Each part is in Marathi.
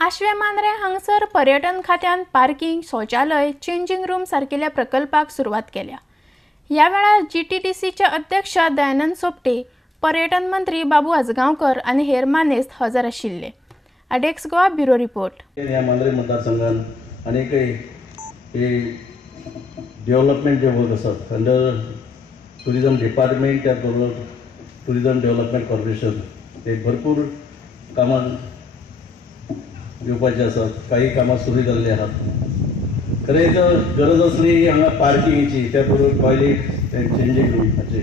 आशवे मांद्रे हांगसर पर्यटन खात्यान पार्किंग, शौचालय, चेंजिंग रूम सारकिल्या प्रकल्पाक सुरवात केल्या। ह्या वेळार GTDCचे अध्यक्ष दयानंद सोपटे, पर्यटन मंत्री बाबू आजगांवकर आणि हेर मानेस्त हजर आशिल्ले। अडेक्स गोवा ब्युरो रिपोर्ट। ह्या मांद्रे मतदारसंघान अनेकय डेव्हलपमेंट जे वर्क आसात अंडर टुरिजम डिपार्टमेंट त्या बरोबर टुरिजम डेव्हलपमेंट कॉर्पोरेशन ते भरपूर कामां येवपाचे आसात। काही कामां सुरू जाल्ली आहात। खरेंच गरज असली हांगा पार्किंगची त्या बरोबर टॉयलेट चेंजिंग रूमाची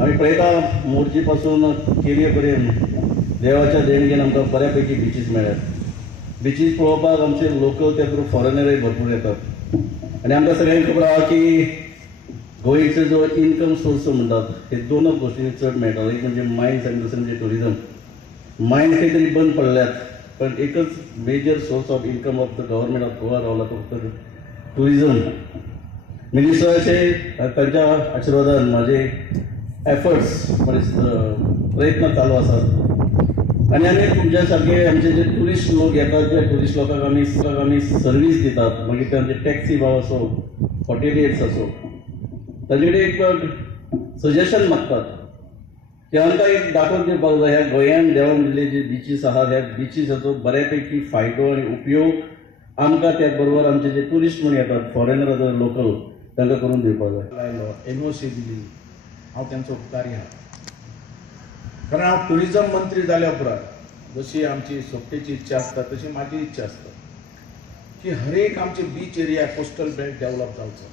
आमी पळयता मोर्जी पासून केरिये पर्यंत देवाच्या देणगेन आमकां बऱ्यापैकी बिचीस मेळ्ळ्यात। बिचीस पळोवपाक आमचे लोकल त्या बरोबर फॉरेनरय भरपूर येतात आणि आमकां सगळ्यांक खबर आहा की गोंयचो जो इन्कम सोर्स म्हणटात हे दोनच गोष्टींनी चड मेळटा। एक म्हणजे मायन्स आनी दुसरें म्हणजे टुरिजम। मायन्स खंय तरी बंद पडल्यात पण एकच major source of income of the government of Goa रावला तो फक्त टुरिजम। मिनिस्टराचे तांच्या आशिर्वादान माझे एफर्ट्स प्रयत्न चालू आसात आणि आमी तुमच्या सारखे आमचे जे टुरिस्ट लोक येतात त्या टुरिस्ट लोकांक आमी सर्वीस दितात। मागीर तांचे टॅक्सी भाव असो हॉटेलियर्स असो तांचे कडेन एक सजेशन मागतात की आमकां एक दाखोवन दिवपाक जाय ह्या गोंयांत देवान दिल्ले जे बिचीस आहात ह्या बिचीसाचो बऱ्यापैकी फायदो आनी उपयोग आमकां त्या बरोबर आमचे जे टुरिस्ट म्हूण येतात फॉरेनर आसा लोकल तांकां करून दिवपाक जाय। लायलो NOC दिली हांव तांचो उपकारी आहा। कारण हांव टुरिजम मंत्री जाल्या उपरांत जशी आमची सोपटेची इच्छा आसता तशी म्हाजी इच्छा आसता की हर एक आमचे beach area coastal belt develop जावचो।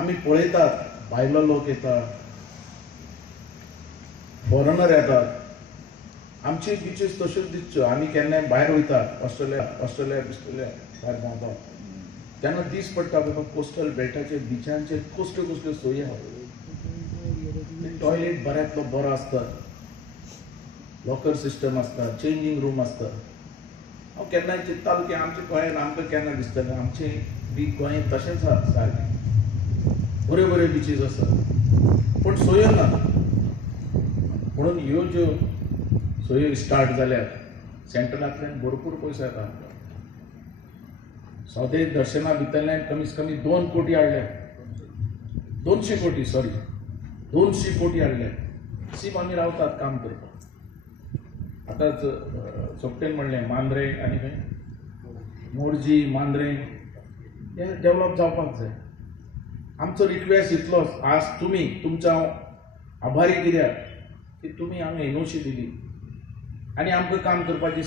आमी पळयतात भायलो लोक येतात, फॉरेनर येतात, आमची बिचीस तश्योच दिसच्यो। आमी केन्नाय भायर वयतात ऑस्ट्रेलिया भायर भोंवतात तेन्ना दीस पडटा बाबा कोस्टल बेल्टाचेर बिचांचेर कसल्यो सोयी आहा। टॉयलेट बऱ्यांतलो बरो आसता, लॉकर सिस्टम आसता, चेंजिंग रूम आसता। हांव केन्नाय चिंत्तालो की आमच्या गोंयांत आमकां केन्ना दिसतलें आमचे बी गोंय तशेंच आहा सारकें बऱ्यो बिचीस आसात पूण सोयो ना। म्हणून ह्यो ज्यो सोयो स्टार्ट जाल्यात सेंट्रलांतल्यान भरपूर पयसो येता आमकां। सौदेश दर्शना भितरल्यान कमीत कमी 2 कोटी हाडल्या, 200 कोटी हाडल्या। सीप आमी रावतात काम करपाक। आतांच सोपटेन म्हणलें मांद्रे आनी खंय मोरजी मांद्रे हे डेव्हलप जावपाक जाय। आमचो रिक्वेस्ट इतलोच आज तुमी तुमचा आभारी कित्याक की तुमी हांगा NOC दिली आनी आमकां काम करपाची